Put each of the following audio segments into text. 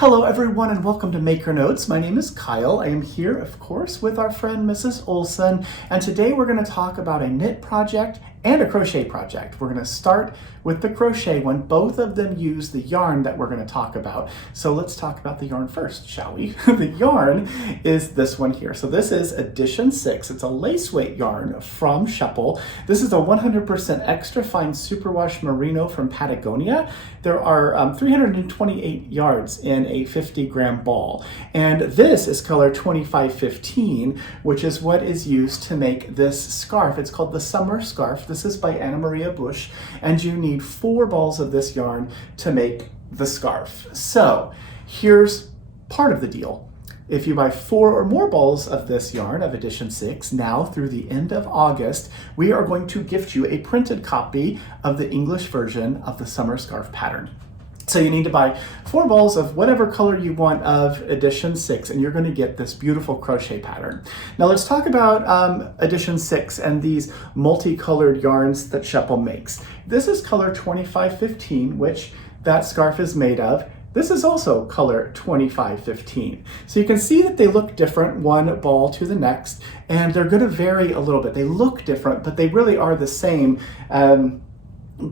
Hello everyone and welcome to Maker Notes. My name is Kyle. I am here, of course, with our friend Mrs. Olson, and today we're going to talk about a knit project and a crochet project. We're going to start with the crochet one. Both of them use the yarn that we're going to talk about. So let's talk about the yarn first, shall we? The yarn is this one here. So this is edition 6. It's a lace weight yarn from Sheppel. This is a 100% extra fine superwash merino from Patagonia. There are 328 yards in a 50-gram ball. And this is color 2515, which is what is used to make this scarf. It's called the summer scarf. This is by Anna Maria Bush, and you need 4 balls of this yarn to make the scarf. So here's part of the deal. If you buy 4 or more balls of this yarn of edition 6, now through the end of August, we are going to gift you a printed copy of the English version of the summer scarf pattern. So you need to buy 4 balls of whatever color you want of edition 6, and you're going to get this beautiful crochet pattern. Now let's talk about edition 6 and these multicolored yarns that Sheppel makes. This is color 2515, which that scarf is made of. This is also color 2515. So you can see that they look different, one ball to the next, and they're going to vary a little bit. They look different, but they really are the same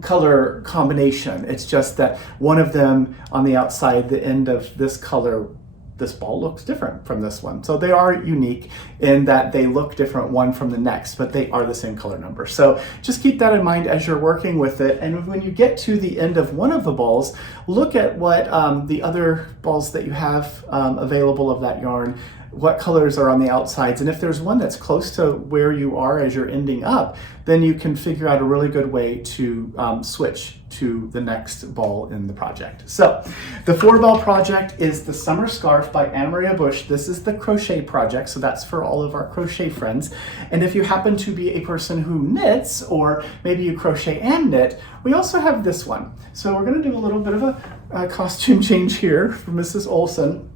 color combination. It's just that one of them on the outside, the end of this color, this ball looks different from this one. So they are unique in that they look different one from the next, but they are the same color number. So just keep that in mind as you're working with it. And when you get to the end of one of the balls, look at what the other balls that you have available of that yarn, what colors are on the outsides. And if there's one that's close to where you are as you're ending up, then you can figure out a really good way to switch to the next ball in the project. So the 4-ball project is the Summer Scarf by Anna Maria Bush. This is the crochet project, so that's for all of our crochet friends. And if you happen to be a person who knits, or maybe you crochet and knit, we also have this one. So we're going to do a little bit of a costume change here for Mrs. Olson.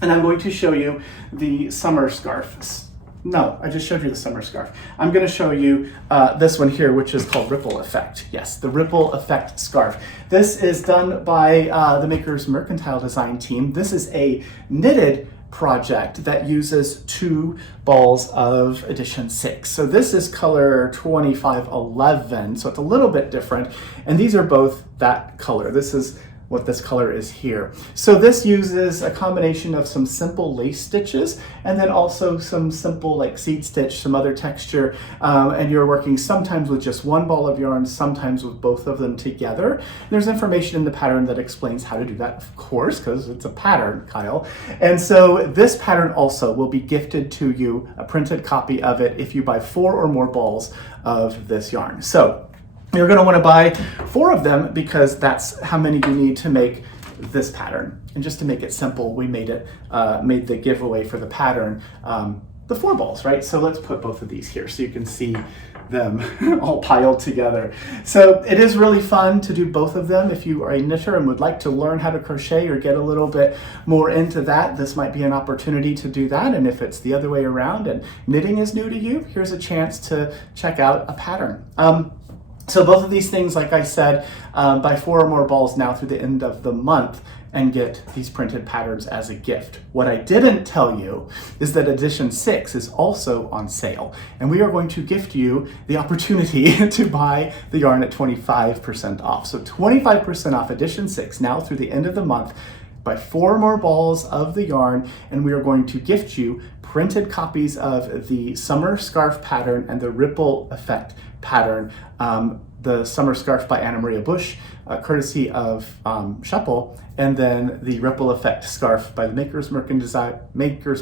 And I'm going to show you the summer scarf. No, I just showed you the summer scarf. I'm going to show you this one here, which is called Ripple Effect. Yes, the Ripple Effect scarf. This is done by the Maker's Mercantile Design team. This is a knitted project that uses 2 balls of edition 6. So this is color 2511, so it's a little bit different. And these are both that color. This is what this color is here. So this uses a combination of some simple lace stitches and then also some simple like seed stitch, some other texture, and you're working sometimes with just 1 ball of yarn, sometimes with both of them together. There's information in the pattern that explains how to do that, of course, because it's a pattern, Kyle. And so this pattern also will be gifted to you, a printed copy of it, if you buy 4 or more balls of this yarn. So you're going to want to buy 4 of them because that's how many you need to make this pattern. And just to make it simple, we made the giveaway for the pattern the 4 balls, right? So let's put both of these here so you can see them all piled together. So it is really fun to do both of them. If you are a knitter and would like to learn how to crochet or get a little bit more into that, this might be an opportunity to do that. And if it's the other way around and knitting is new to you, here's a chance to check out a pattern. So both of these things, like I said, buy 4 or more balls now through the end of the month and get these printed patterns as a gift. What I didn't tell you is that edition 6 is also on sale, and we are going to gift you the opportunity to buy the yarn at 25% off. So 25% off edition 6 now through the end of the month. Buy 4 more balls of the yarn, and we are going to gift you printed copies of the Summer Scarf pattern and the Ripple Effect pattern. The Summer Scarf by Anna Maria Bush, courtesy of Sheppel, and then the Ripple Effect scarf by the Maker's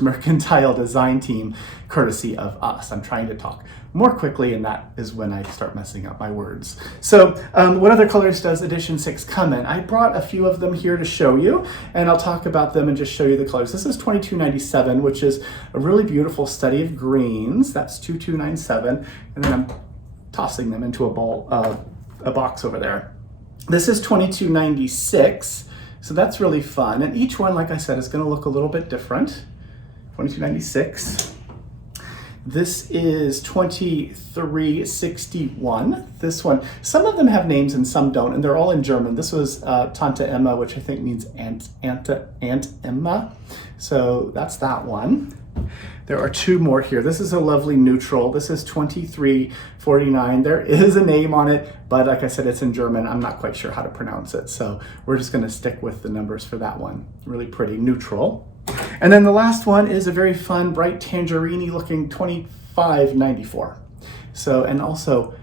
Mercantile Design team, courtesy of us. I'm trying to talk more quickly, and that is when I start messing up my words. So what other colors does edition 6 come in? I brought a few of them here to show you, and I'll talk about them and just show you the colors. This is 2297, which is a really beautiful study of greens. That's 2297, and then I'm tossing them into a box over there. This is 2296, so that's really fun. And each one, like I said, is going to look a little bit different. 2296. This is 2361. This one, some of them have names and some don't, and they're all in German. This was Tante Emma, which I think means Aunt Emma. So that's that one. There are two more here. This is a lovely neutral. This is 2349. There is a name on it, but like I said, it's in German. I'm not quite sure how to pronounce it. So we're just gonna stick with the numbers for that one. Really pretty neutral. And then the last one is a very fun, bright tangerine looking 2594. So, and also,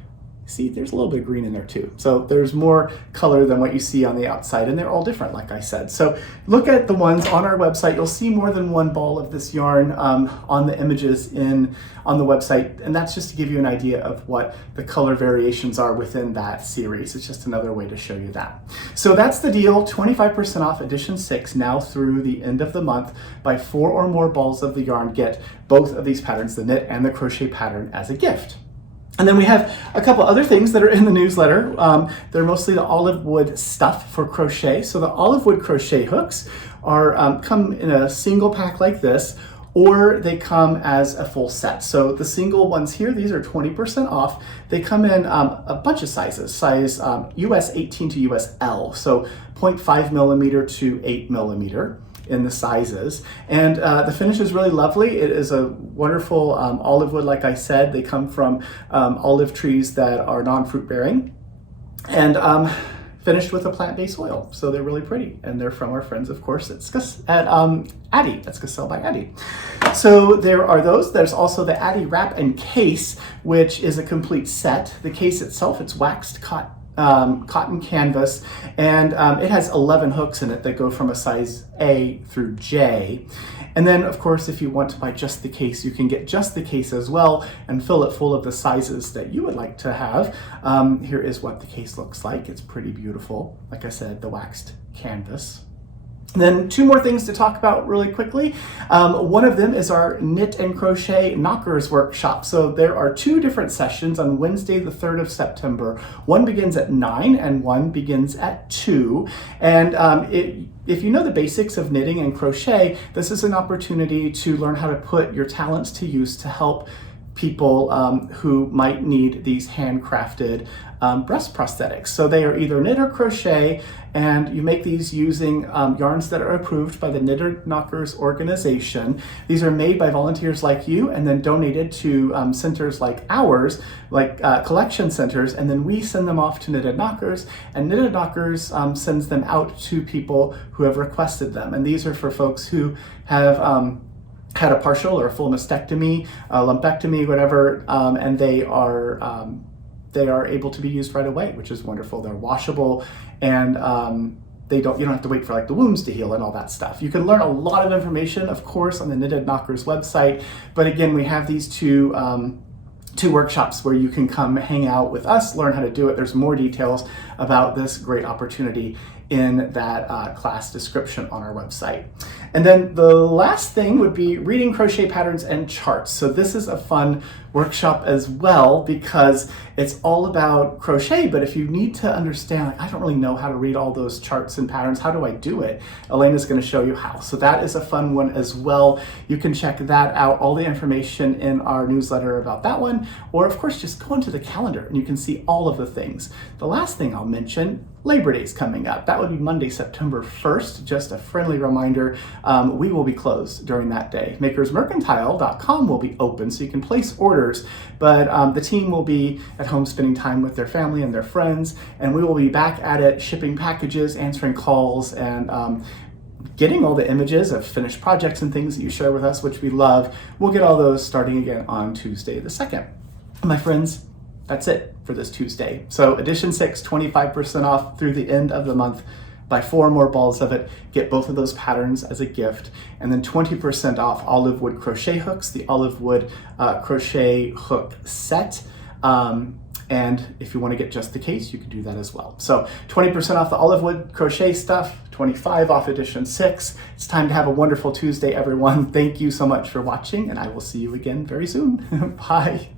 see, there's a little bit of green in there too. So there's more color than what you see on the outside, and they're all different, like I said. So look at the ones on our website. You'll see more than one ball of this yarn on the images on the website, and that's just to give you an idea of what the color variations are within that series. It's just another way to show you that. So that's the deal, 25% off edition 6 now through the end of the month. Buy 4 or more balls of the yarn, get both of these patterns, the knit and the crochet pattern, as a gift. And then we have a couple other things that are in the newsletter. They're mostly the Olivewood stuff for crochet. So the Olivewood crochet hooks are come in a single pack like this, or they come as a full set. So the single ones here, these are 20% off. They come in a bunch of sizes, size US 18 to US L, so 0.5 millimeter to 8 millimeter in the sizes. And the finish is really lovely. It is a wonderful olive wood, like I said. They come from olive trees that are non-fruit bearing, and finished with a plant-based oil. So they're really pretty, and they're from our friends, of course, at Addi. That's Cassell by Addi. So there are those. There's also the Addi wrap and case, which is a complete set. The case itself, it's waxed cotton canvas, and it has 11 hooks in it that go from a size A through J. And then, of course, if you want to buy just the case, you can get just the case as well and fill it full of the sizes that you would like to have. Here is what the case looks like. It's pretty beautiful. Like I said, the waxed canvas. And then two more things to talk about really quickly. One of them is our Knit and Crochet Knockers workshop. So there are 2 different sessions on Wednesday, the 3rd of September. One begins at 9 and one begins at 2. And if you know the basics of knitting and crochet, this is an opportunity to learn how to put your talents to use to help people who might need these handcrafted breast prosthetics. So they are either knit or crochet, and you make these using yarns that are approved by the Knitter Knockers organization. These are made by volunteers like you and then donated to centers like ours, like collection centers, and then we send them off to Knitted Knockers, and Knitted Knockers sends them out to people who have requested them. And these are for folks who have had a partial or a full mastectomy, lumpectomy, whatever, and they are able to be used right away, which is wonderful. They're washable, and you don't have to wait for like the wounds to heal and all that stuff. You can learn a lot of information, of course, on the Knitted Knockers website. But again, we have these two workshops where you can come hang out with us, learn how to do it. There's more details about this great opportunity in that class description on our website. And then the last thing would be reading crochet patterns and charts. So this is a fun workshop as well because it's all about crochet, but if you need to understand, like, I don't really know how to read all those charts and patterns, how do I do it? Elena's going to show you how. So that is a fun one as well. You can check that out, all the information in our newsletter about that one, or of course just go into the calendar and you can see all of the things. The last thing I'll mention, Labor Day is coming up. That would be Monday, September 1st. Just a friendly reminder, we will be closed during that day. Makersmercantile.com will be open so you can place orders, but the team will be at home spending time with their family and their friends, and we will be back at it shipping packages, answering calls, and getting all the images of finished projects and things that you share with us, which we love. We'll get all those starting again on Tuesday the 2nd. My friends, that's it for this Tuesday. So edition 6, 25% off through the end of the month. Buy 4 more balls of it, get both of those patterns as a gift, and then 20% off Olivewood crochet hooks, the Olivewood crochet hook set. And if you want to get just the case, you can do that as well. So 20% off the Olivewood crochet stuff, 25 off edition 6. It's time to have a wonderful Tuesday, everyone. Thank you so much for watching, and I will see you again very soon. Bye.